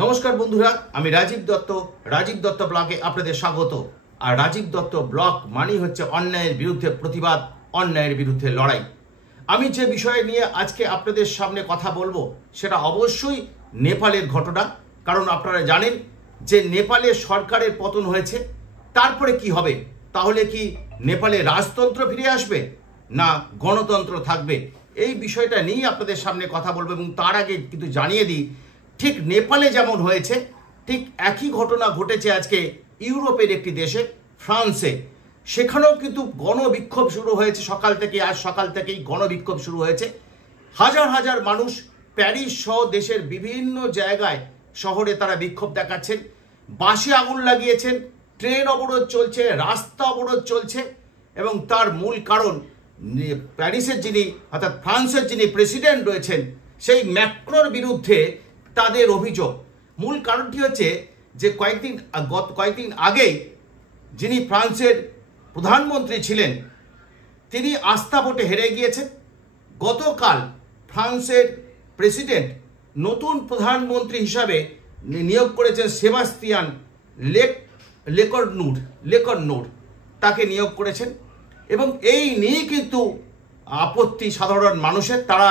নমস্কার বন্ধুরা, আমি রাজীব দত্ত। রাজীব দত্ত ব্লগে আপনাদের স্বাগত। আর রাজীব দত্ত ব্লগ মানেই হচ্ছে অন্যায়ের বিরুদ্ধে প্রতিবাদ, অন্যায়ের বিরুদ্ধে লড়াই। আমি যে বিষয় নিয়ে আজকে আপনাদের সামনে কথা বলবো সেটা অবশ্যই নেপালের ঘটনা। কারণ আপনারা জানেন যে নেপালে সরকারের পতন হয়েছে। তারপরে কি হবে? তাহলে কি নেপালে রাজতন্ত্র ফিরে আসবে না গণতন্ত্র থাকবে? এই বিষয়টা নিয়ে আপনাদের সামনে কথা বলবো। এবং তার আগে কিন্তু জানিয়ে দিই, ঠিক নেপালে যেমন হয়েছে ঠিক একই ঘটনা ঘটেছে আজকে ইউরোপের একটি দেশে, ফ্রান্সে। সেখানেও কিন্তু গণবিক্ষোভ শুরু হয়েছে সকাল থেকে। আজ সকাল থেকেই গণবিক্ষোভ শুরু হয়েছে। হাজার হাজার মানুষ প্যারিস সহ দেশের বিভিন্ন জায়গায় শহরে তারা বিক্ষোভ দেখাচ্ছেন, বাসে আগুন লাগিয়েছেন, ট্রেন অবরোধ চলছে, রাস্তা অবরোধ চলছে। এবং তার মূল কারণ প্যারিসের যিনি অর্থাৎ ফ্রান্সের যিনি প্রেসিডেন্ট রয়েছেন সেই ম্যাক্রোর বিরুদ্ধে তাদের অভিযোগ। মূল কারণটি হচ্ছে যে কয়েকদিন আগেই যিনি ফ্রান্সের প্রধানমন্ত্রী ছিলেন তিনি আস্থা ভোটে হেরে গিয়েছেন। গতকাল ফ্রান্সের প্রেসিডেন্ট নতুন প্রধানমন্ত্রী হিসাবে নিয়োগ করেছেন সেবাস্তিয়ান লেকরনুর, তাকে নিয়োগ করেছেন। এবং এই নিয়েই কিন্তু আপত্তি সাধারণ মানুষের। তারা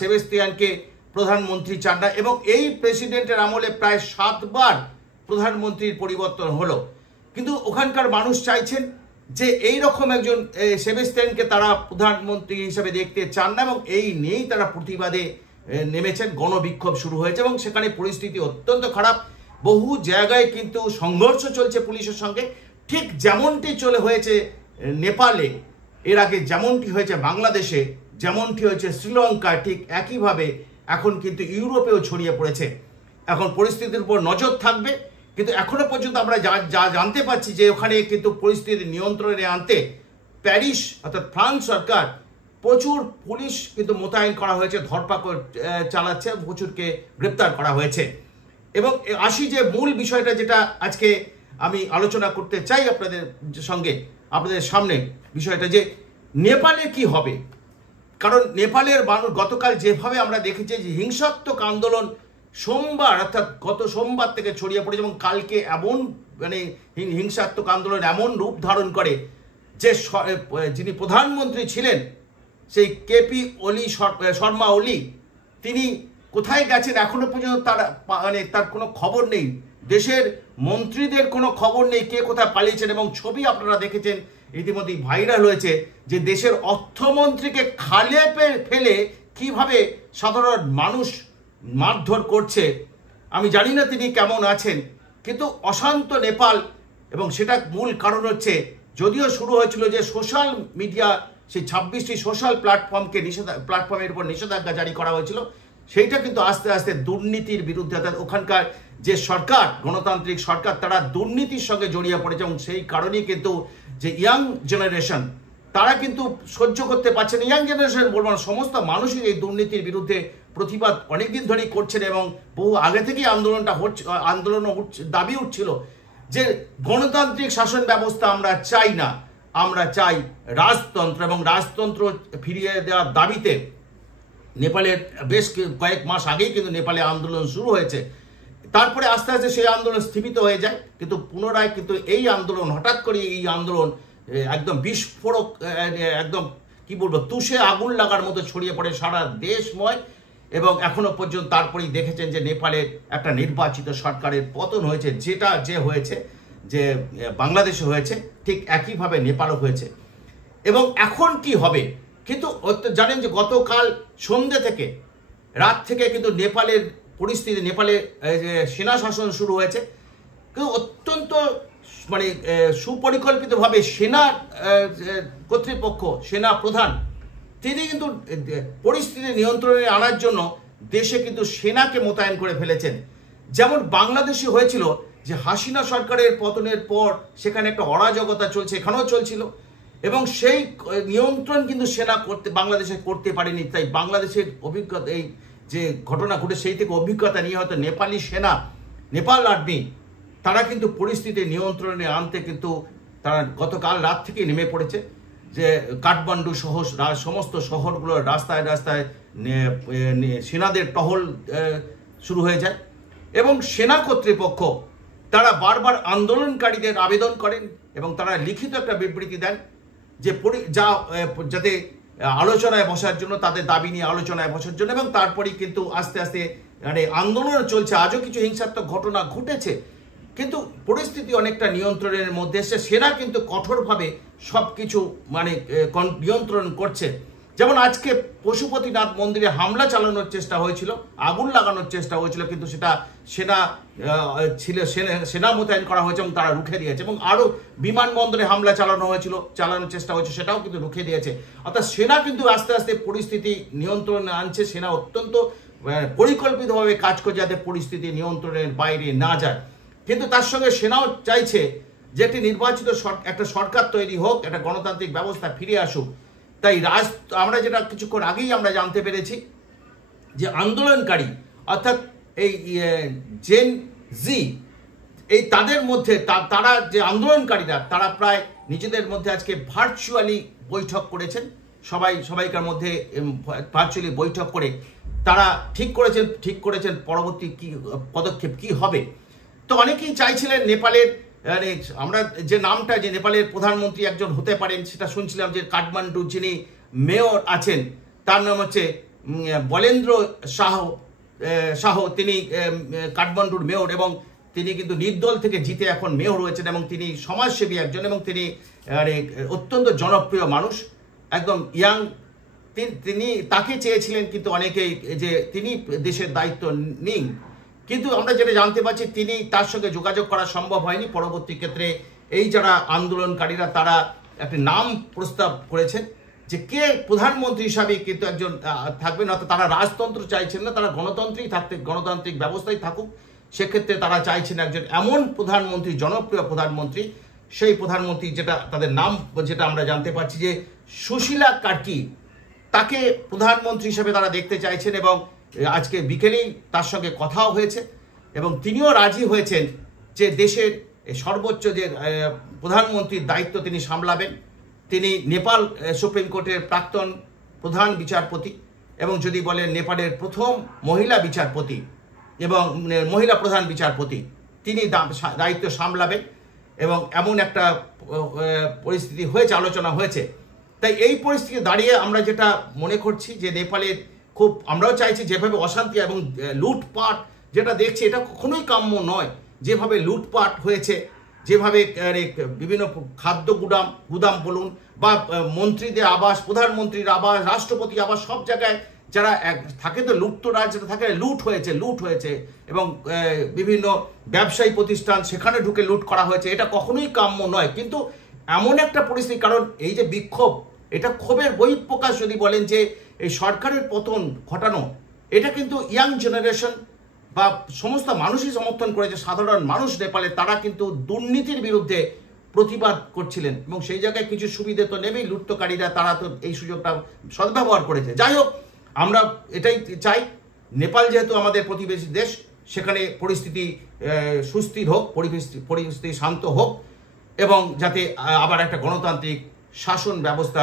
সেবাস্তিয়ানকে প্রধানমন্ত্রী চান না। এবং এই প্রেসিডেন্টের আমলে প্রায় 7 বার প্রধানমন্ত্রীর পরিবর্তন হলো, কিন্তু ওখানকার মানুষ চাইছেন যে এই রকম একজন সেবাস্তিয়ানকে তারা প্রধানমন্ত্রী হিসেবে দেখতে চান না। এবং এই নিয়েই তারা প্রতিবাদে নেমেছেন, গণবিক্ষোভ শুরু হয়েছে এবং সেখানে পরিস্থিতি অত্যন্ত খারাপ। বহু জায়গায় কিন্তু সংঘর্ষ চলছে পুলিশের সঙ্গে, ঠিক যেমনটি হয়েছে নেপালে, এর আগে যেমনটি হয়েছে বাংলাদেশে, যেমনটি হয়েছে শ্রীলঙ্কায়, ঠিক একইভাবে এখন কিন্তু ইউরোপেও ছড়িয়ে পড়েছে। এখন পরিস্থিতির উপর নজর থাকবে, কিন্তু এখনো পর্যন্ত আমরা যা জানতে পারছি যে ওখানে কিন্তু পরিস্থিতি নিয়ন্ত্রণে আনতে প্যারিস অর্থাৎ ফ্রান্স সরকার প্রচুর পুলিশ কিন্তু মোতায়েন করা হয়েছে, ধরপাকড় চালাচ্ছে, প্রচুরকে গ্রেপ্তার করা হয়েছে। এবং আসি যে মূল বিষয়টা যেটা আজকে আমি আলোচনা করতে চাই আপনাদের সঙ্গে, আপনাদের সামনে, বিষয়টা যে নেপালে কি হবে। কারণ নেপালের মানুষ গতকাল যেভাবে আমরা দেখেছি যে হিংসাত্মক আন্দোলন সোমবার অর্থাৎ গত সোমবার থেকে ছড়িয়ে পড়েছে এবং কালকে এমন হিংসাত্মক আন্দোলন এমন রূপ ধারণ করে যে যিনি প্রধানমন্ত্রী ছিলেন সেই কেপি শর্মা ওলি, তিনি কোথায় গেছেন এখনো পর্যন্ত তার কোনো খবর নেই। দেশের মন্ত্রীদের কোনো খবর নেই কে কোথায় পালিয়েছেন। এবং ছবি আপনারা দেখেছেন ইতিমধ্যেই ভাইরাল হয়েছে যে দেশের অর্থমন্ত্রীকে খালে ফেলে কিভাবে সাধারণ মানুষ মারধর করছে। আমি জানি না তিনি কেমন আছেন, কিন্তু অশান্ত নেপাল। এবং সেটা মূল কারণ হচ্ছে, যদিও শুরু হয়েছিল যে সোশ্যাল মিডিয়া, সেই 26টি সোশ্যাল প্ল্যাটফর্মের উপর নিষেধাজ্ঞা জারি করা হয়েছিল, সেইটা কিন্তু আস্তে আস্তে দুর্নীতির বিরুদ্ধে, অর্থাৎ ওখানকার যে সরকার, গণতান্ত্রিক সরকার, তারা দুর্নীতির সঙ্গে জড়িয়ে পড়েছে। এবং সেই কারণেই কিন্তু যে ইয়াং জেনারেশন তারা কিন্তু সহ্য করতে পারছে না। ইয়াং জেনারেশন বলবো না, সমস্ত মানুষই এই দুর্নীতির বিরুদ্ধে প্রতিবাদ অনেকদিন ধরেই করছেন এবং বহু আগে থেকেই দাবি উঠছিল যে গণতান্ত্রিক শাসন ব্যবস্থা আমরা চাই না, আমরা চাই রাজতন্ত্র। এবং রাজতন্ত্র ফিরিয়ে দেওয়ার দাবিতে নেপালের বেশ কয়েক মাস আগেই কিন্তু নেপালে আন্দোলন শুরু হয়েছে। তারপরে আস্তে আস্তে সেই আন্দোলন স্থিমিত হয়ে যায়, কিন্তু পুনরায় কিন্তু এই আন্দোলন হঠাৎ করে এই আন্দোলন একদম বিস্ফোরক, একদম কি বলবো, তুষে আগুন লাগার মতো ছড়িয়ে পড়ে সারা দেশময়। এবং এখনো পর্যন্ত তারপরেই দেখেছেন যে নেপালের একটা নির্বাচিত সরকারের পতন হয়েছে, যে হয়েছে যে বাংলাদেশে হয়েছে ঠিক একইভাবে নেপালও হয়েছে। এবং এখন কি হবে? কিন্তু জানেন যে গতকাল সন্ধ্যে থেকে রাত থেকে কিন্তু নেপালের পরিস্থিতি, নেপালে সেনা শাসন শুরু হয়েছে। কিন্তু অত্যন্ত সুপরিকল্পিতভাবে সেনা কর্তৃপক্ষ, সেনা প্রধান, তিনি কিন্তু পরিস্থিতি নিয়ন্ত্রণে আনার জন্য দেশে কিন্তু সেনাকে মোতায়েন করে ফেলেছেন। যেমন বাংলাদেশে হয়েছিল যে হাসিনা সরকারের পতনের পর সেখানে একটা অরাজকতা চলছে, এখানেও চলছিল। এবং সেই নিয়ন্ত্রণ কিন্তু সেনা বাংলাদেশে করতে পারেনি। তাই বাংলাদেশের অভিজ্ঞতা, এই যে ঘটনা ঘটে সেই থেকে অভিজ্ঞতা নিয়ে হয়তো নেপালি সেনা, নেপাল আর্মি, তারা কিন্তু পরিস্থিতি নিয়ন্ত্রণে আনতে কিন্তু তারা গতকাল রাত থেকেই নেমে পড়েছে। যে কাঠমান্ডু সহ সমস্ত শহরগুলোর রাস্তায় রাস্তায় সেনাদের টহল শুরু হয়ে যায়। এবং সেনা কর্তৃপক্ষ তারা বারবার আন্দোলনকারীদের আবেদন করেন এবং তারা লিখিত একটা বিবৃতি দেন যে যাতে আলোচনায় বসার জন্য, তাদের দাবি নিয়ে আলোচনায় বসার জন্য। এবং তারপরেই কিন্তু আস্তে আস্তে মানে আন্দোলন চলছে। আজও কিছু হিংসাত্মক ঘটনা ঘটেছে, কিন্তু পরিস্থিতি অনেকটা নিয়ন্ত্রণের মধ্যে এসে সেনা কিন্তু কঠোরভাবে সব কিছু মানে নিয়ন্ত্রণ করছে। যেমন আজকে পশুপতিনাথ মন্দিরে হামলা চালানোর চেষ্টা হয়েছিল, আগুন লাগানোর চেষ্টা হয়েছিল, কিন্তু সেটা সেনা মোতায়েন করা হয়েছে এবং তারা রুখে দিয়েছে। এবং আরও বিমানবন্দরে হামলা চালানোর চেষ্টা হয়েছে, সেটাও কিন্তু রুখে দিয়েছে। অর্থাৎ সেনা কিন্তু আস্তে আস্তে পরিস্থিতি নিয়ন্ত্রণে আনছে। সেনা অত্যন্ত পরিকল্পিতভাবে কাজ করে যাতে পরিস্থিতি নিয়ন্ত্রণের বাইরে না যায়। কিন্তু তার সঙ্গে সেনাও চাইছে যে একটি নির্বাচিত একটা সরকার তৈরি হোক, একটা গণতান্ত্রিক ব্যবস্থা ফিরে আসুক। তাই আমরা যেটা কিছুক্ষণ আগেই আমরা জানতে পেরেছি যে আন্দোলনকারী অর্থাৎ এই জেন জি, এই তাদের মধ্যে তারা যে আন্দোলনকারীরা তারা প্রায় নিজেদের মধ্যে আজকে ভার্চুয়ালি বৈঠক করেছেন। সবাইকার মধ্যে ভার্চুয়ালি বৈঠক করে তারা ঠিক করেছেন পরবর্তী কি পদক্ষেপ কি হবে। তো অনেকেই চাইছিলেন নেপালের আমরা যে নামটা যে নেপালের প্রধানমন্ত্রী একজন হতে পারেন, সেটা শুনছিলাম যে কাঠমান্ডুর যিনি মেয়র আছেন তার নাম হচ্ছে বলেন্দ্র শাহ। তিনি কাঠমান্ডুর মেয়র এবং তিনি কিন্তু নির্দল থেকে জিতে এখন মেয়র হয়েছেন এবং তিনি সমাজসেবী একজন এবং তিনি অত্যন্ত জনপ্রিয় মানুষ, একদম ইয়াং। তিনি তাকে চেয়েছিলেন, কিন্তু অনেকেই যে তিনি দেশের দায়িত্ব নিন, কিন্তু আমরা যেটা জানতে পারছি তিনি তার সঙ্গে যোগাযোগ করা সম্ভব হয়নি। পরবর্তী ক্ষেত্রে এই যারা আন্দোলনকারীরা তারা একটি নাম প্রস্তাব করেছেন যে কে প্রধানমন্ত্রী হিসাবে কিন্তু একজন থাকবেন। অর্থাৎ তারা রাজতন্ত্র চাইছেন না, তারা গণতান্ত্রিক ব্যবস্থায় থাকুক। সেক্ষেত্রে তারা চাইছেন একজন এমন প্রধানমন্ত্রী, জনপ্রিয় প্রধানমন্ত্রী, সেই প্রধানমন্ত্রী যেটা তাদের নাম যেটা আমরা জানতে পারছি যে সুশীলা কার্কি, তাকে প্রধানমন্ত্রী হিসেবে তারা দেখতে চাইছেন। এবং আজকে বিকেলেই তার সঙ্গে কথাও হয়েছে এবং তিনিও রাজি হয়েছেন যে দেশের সর্বোচ্চ যে প্রধানমন্ত্রীর দায়িত্ব তিনি সামলাবেন। তিনি নেপাল সুপ্রিম কোর্টের প্রাক্তন প্রধান বিচারপতি এবং যদি বলেন নেপালের প্রথম মহিলা বিচারপতি এবং মহিলা প্রধান বিচারপতি, তিনি দায়িত্ব সামলাবেন এবং এমন একটা পরিস্থিতি হয়েছে, আলোচনা হয়েছে। তাই এই পরিস্থিতি দাঁড়িয়ে আমরা যেটা মনে করছি যে নেপালের আমরাও চাইছি যেভাবে অশান্তি এবং লুটপাট যেটা দেখছি এটা কখনোই কাম্য নয়। যেভাবে লুটপাট হয়েছে, যেভাবে বিভিন্ন খাদ্য গুদাম বলুন বা মন্ত্রীদের আবাস, প্রধানমন্ত্রীর আবাস, রাষ্ট্রপতি আবাস, সব জায়গায় যারা থাকে তো লুটতরাজ যেটা থাকে লুট হয়েছে এবং বিভিন্ন ব্যবসায়ী প্রতিষ্ঠান সেখানে ঢুকে লুট করা হয়েছে। এটা কখনোই কাম্য নয়। কিন্তু এমন একটা পরিস্থিতি, কারণ এই যে বিক্ষোভ, এটা ক্ষোভের বহিঃপ্রকাশ যদি বলেন যে এই সরকারের পতন ঘটানো, এটা কিন্তু ইয়াং জেনারেশন বা সমস্ত মানুষই সমর্থন করেছে। সাধারণ মানুষ নেপালে তারা কিন্তু দুর্নীতির বিরুদ্ধে প্রতিবাদ করছিলেন এবং সেই জায়গায় কিছু সুবিধে তো নেবেই লুটতকারীরা, তারা তো এই সুযোগটা সদ্ব্যবহার করেছে। যাই হোক, আমরা এটাই চাই নেপাল যেহেতু আমাদের প্রতিবেশী দেশ, সেখানে পরিস্থিতি সুস্থির হোক, পরিস্থিতি শান্ত হোক এবং যাতে আবার একটা গণতান্ত্রিক শাসন ব্যবস্থা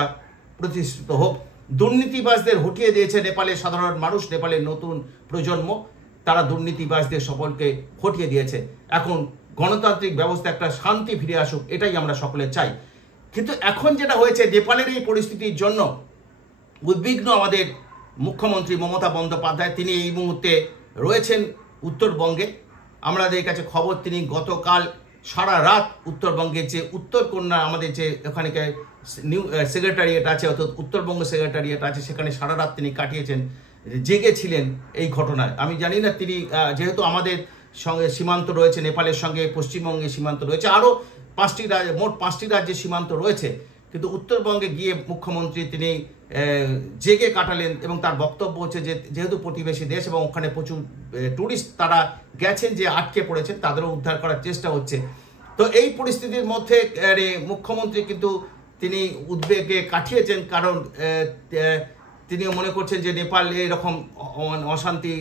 প্রতিষ্ঠিত হোক। দুর্নীতিবাজদের হটিয়ে দিয়েছে নেপালের সাধারণ মানুষ, নেপালের নতুন প্রজন্ম, তারা দুর্নীতিবাজদের সকলকে হটিয়ে দিয়েছে। এখন গণতান্ত্রিক ব্যবস্থা একটা শান্তি ফিরে আসুক, এটাই আমরা সকলে চাই। কিন্তু এখন যেটা হয়েছে, নেপালের এই পরিস্থিতির জন্য উদ্বিগ্ন আমাদের মুখ্যমন্ত্রী মমতা বন্দ্যোপাধ্যায়। তিনি এই মুহূর্তে রয়েছেন উত্তরবঙ্গে। আমাদের কাছে খবর তিনি গতকাল সারা রাত উত্তরবঙ্গের যে উত্তরকন্যা আমাদের যে ওখানকার নিউ সেক্রেটারিয়েট আছে, অর্থাৎ উত্তরবঙ্গ সেক্রেটারিয়েট আছে, সেখানে সারা রাত তিনি কাটিয়েছেন, জেগেছিলেন এই ঘটনায়। আমি জানি না তিনি যেহেতু আমাদের সঙ্গে সীমান্ত রয়েছে, নেপালের সঙ্গে পশ্চিমবঙ্গের সীমান্ত রয়েছে, আরও মোট 5টি রাজ্যের সীমান্ত রয়েছে, কিন্তু উত্তরবঙ্গে গিয়ে মুখ্যমন্ত্রী তিনি জেগে কাটালেন এবং তার বক্তব্য হচ্ছে যে যেহেতু প্রতিবেশী দেশ এবং ওখানে প্রচুর ট্যুরিস্ট তারা গেছেন যে আটকে পড়েছেন, তাদেরও উদ্ধার করার চেষ্টা হচ্ছে। তো এই পরিস্থিতির মধ্যে মুখ্যমন্ত্রী কিন্তু তিনি উদ্বেগে কাটিয়েছেন, কারণ তিনিও মনে করছেন যে নেপাল এরকম অশান্তি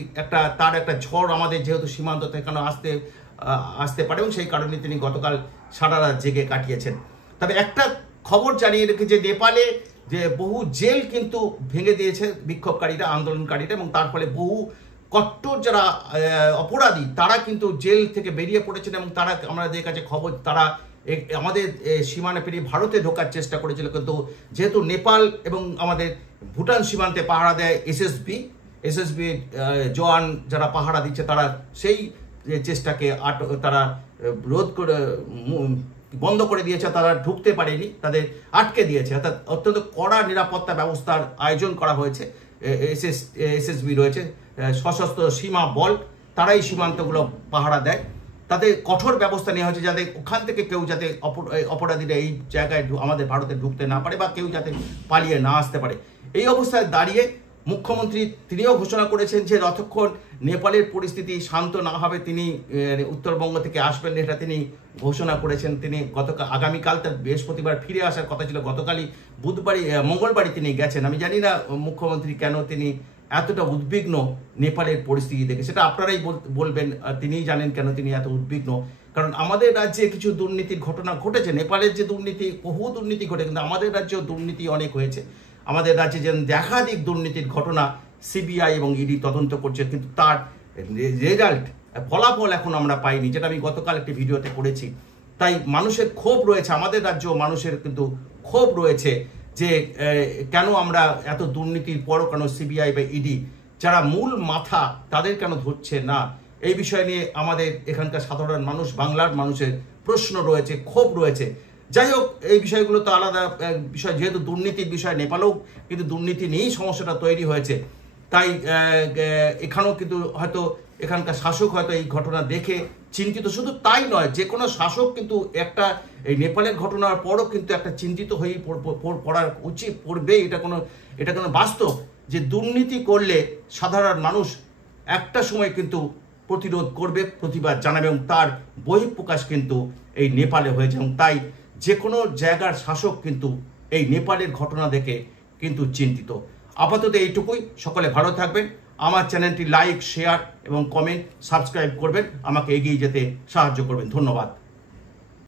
তার একটা ঝড় আমাদের যেহেতু সীমান্ত থেকে আসতে পারে এবং সেই কারণে তিনি গতকাল সারা রাত জেগে কাটিয়েছেন। তবে একটা খবর জানিয়ে রেখে যে নেপালে যে বহু জেল কিন্তু ভেঙে দিয়েছে বিক্ষোভকারীরা, আন্দোলনকারীরা, এবং তার ফলে বহু কট্টর যারা অপরাধী তারা কিন্তু জেল থেকে বেরিয়ে পড়েছেন এবং তারা আমাদের কাছে খবর তারা আমাদের সীমানা পেরিয়ে ভারতে ঢোকার চেষ্টা করেছিল, কিন্তু যেহেতু নেপাল এবং আমাদের ভুটান সীমান্তে পাহারা দেয় এসএসবি জওয়ান যারা পাহারা দিচ্ছে, তারা সেই চেষ্টাকে তারা রোধ করে বন্ধ করে দিয়েছে, তারা ঢুকতে পারেনি, তাদের আটকে দিয়েছে। অর্থাৎ অত্যন্ত কড়া নিরাপত্তা ব্যবস্থার আয়োজন করা হয়েছে। এসএসবি রয়েছে, সশস্ত্র সীমা বল, তারাই সীমান্তগুলো পাহারা দেয়। তাদের কঠোর ব্যবস্থা নেওয়া হয়েছে যাতে ওখান থেকে কেউ যাতে অপরাধীরা এই জায়গায় আমাদের ভারতে ঢুকতে না পারে বা কেউ যাতে পালিয়ে না আসতে পারে। এই অবস্থায় দাঁড়িয়ে মুখ্যমন্ত্রী তিনিও ঘোষণা করেছেন যে যতক্ষণ নেপালের পরিস্থিতি শান্ত না হবে তিনি উত্তরবঙ্গ থেকে আসবেন, এটা তিনি ঘোষণা করেছেন। তিনি আগামীকাল তার বৃহস্পতিবার ফিরে আসার কথা ছিল, গতকালই মঙ্গলবারই তিনি গেছেন। আমি জানি না মুখ্যমন্ত্রী কেন তিনি এতটা উদ্বিগ্ন নেপালের পরিস্থিতি দেখে, সেটা আপনারাই বলবেন, তিনিই জানেন কেন তিনি এত উদ্বিগ্ন। কারণ আমাদের রাজ্যে কিছু দুর্নীতির ঘটনা ঘটেছে, নেপালের যে দুর্নীতি বহু দুর্নীতি ঘটে, কিন্তু আমাদের রাজ্যেও দুর্নীতি অনেক হয়েছে। আমাদের রাজ্যে যেন দেখাদিক দুর্নীতির ঘটনা সিবিআই এবং ইডি তদন্ত করছে, কিন্তু তার রেজাল্ট ফলাফল এখন আমরা পাইনি, যেটা আমি গতকাল একটি ভিডিওতে করেছি। তাই মানুষের ক্ষোভ রয়েছে, আমাদের রাজ্যেও মানুষের কিন্তু ক্ষোভ রয়েছে যে কেন আমরা এত দুর্নীতির পরও কেন সিবিআই বা ইডি যারা মূল মাথা তাদের কেন ধরছে না। এই বিষয় নিয়ে আমাদের এখানকার সাধারণ মানুষ, বাংলার মানুষের প্রশ্ন রয়েছে, ক্ষোভ রয়েছে। যাই হোক, এই বিষয়গুলো তো আলাদা বিষয়, যেহেতু দুর্নীতির বিষয়, নেপালেও কিন্তু দুর্নীতি নিয়েই সমস্যাটা তৈরি হয়েছে। তাই এখানেও কিন্তু হয়তো এখানকার শাসক হয়তো এই ঘটনা দেখে চিন্তিত। শুধু তাই নয়, যে কোনো শাসক কিন্তু একটা এই নেপালের ঘটনার পরও কিন্তু একটা চিন্তিত হয়ে পড়ার উচিত পড়বে। এটা কোনো বাস্তব যে দুর্নীতি করলে সাধারণ মানুষ একটা সময় কিন্তু প্রতিরোধ করবে, প্রতিবাদ জানাবে, এবং তার বহিঃপ্রকাশ কিন্তু এই নেপালে হয়েছে। এবং তাই যে কোনো জায়গার শাসক কিন্তু এই নেপালের ঘটনা দেখে কিন্তু চিন্তিত। আপাতত এইটুকুই। সকলে ভালো থাকবেন। আমার চ্যানেলটি লাইক, শেয়ার এবং কমেন্ট, সাবস্ক্রাইব করবেন, আমাকে এগিয়ে যেতে সাহায্য করবেন। ধন্যবাদ।